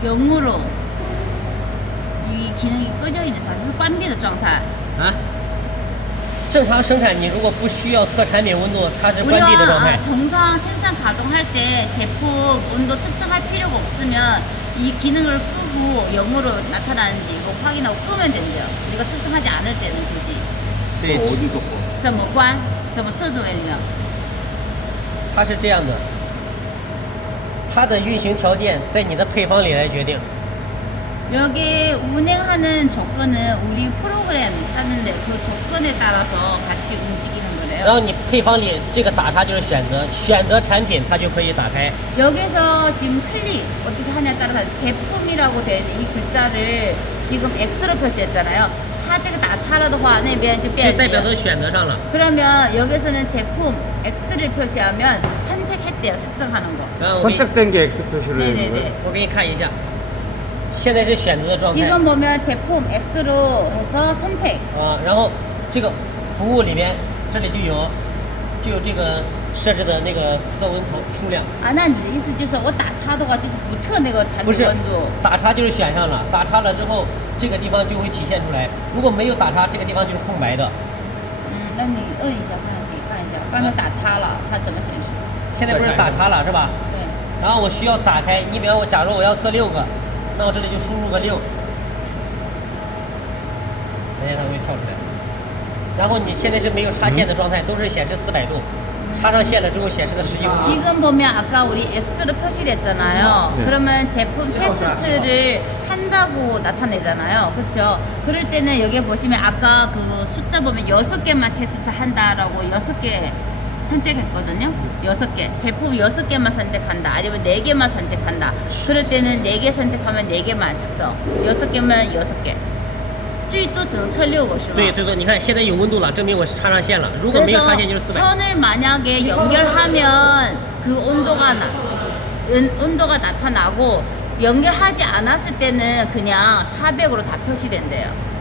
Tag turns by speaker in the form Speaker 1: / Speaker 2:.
Speaker 1: 0으로 이 기능이 꺼져 있는 상태, 关闭的状态。
Speaker 2: 啊，正常生产你如果不需要测产品温度，它是关闭的状态。
Speaker 1: 정상 생산 가동할 때 제품 온도 측정할 필요가 없으면 이 기능을 끄고 0으로 나타나는지 이거 확인하고 끄면 된대요. 우리가 측정하지 않을 때는 굳이.
Speaker 2: 对，
Speaker 3: 어디서 꺼?
Speaker 1: 怎么关？怎么设置为零？
Speaker 2: 它是这样的，它的运行条件在你的配方里来决定。
Speaker 1: 여기 운행하는 조건은 우리 프로그램 짜는데 그 조건에 따라서 같이 움직이는
Speaker 2: 然后
Speaker 1: 거래요.
Speaker 2: 你配方里这个打叉就是选择，选择产品它就可以打开。
Speaker 1: 여기서 지금 클릭 어떻게 하냐에 따라서 제품이라고 되어 있는 이 글자를 지금 X로 표시했잖아요. 它这个打叉了的话那边就变
Speaker 2: 就代表
Speaker 1: 成
Speaker 2: 都选择上了。
Speaker 1: 그러면 여기서는 제품 X를 표시하면 선택했대요. 측정하는 거.
Speaker 2: 然后我给你
Speaker 3: 선택된 게 X 표시를 해주는
Speaker 1: 네네네.
Speaker 3: 거예요?
Speaker 2: 我给你看一下，现在是选择的状态。
Speaker 1: 지금 보면 제품 X로 해서 선택.
Speaker 2: 然后这个服务里面这里就有这个设置的那个测温头数量。
Speaker 1: 아, 난你的意思就是我打叉的话就是不测那个产
Speaker 2: 不是
Speaker 1: 品温度。
Speaker 2: 打叉就是选上了，打叉了之后这个地方就会体现出来。如果没有打叉，这个地方就是空白的。
Speaker 1: 那你摁一下看，可以看一下，刚才打叉了，它怎么显示？
Speaker 2: 现在不是打叉了是吧？
Speaker 1: 对，
Speaker 2: 然后我需要打开，你比方我假如我要测6个，那我这里就输入个6，等一下它会跳出来。然后你现在是没有插线的状态，都是显示400度，插上线了之后显示的实际温度。
Speaker 1: 지금 보면 아까 우리 X로 표시됐잖아요.
Speaker 3: 네.
Speaker 1: 그러면 제품 테스트를 한다고 나타내잖아요. 그렇죠? 그럴 때는 여기 보시면 아까 그 숫자 보면 6개만 테스트 한다라고 6개 선택했거든요. 6개. 제품 6개만 선택한다. 아니면 4개만 선택한다. 그럴 때는 4개 선택하면 4개만 측정. 6개면 6개. 最多只能测6个是吗？
Speaker 2: 对对对，你看现在有温度了，证明我是插上线了。如果没有插线就是400。
Speaker 1: 선을 만약에 연결하면 그 온도가 나타나고 연결하지 않았을 때는 그냥 400으로 다 표시된대요.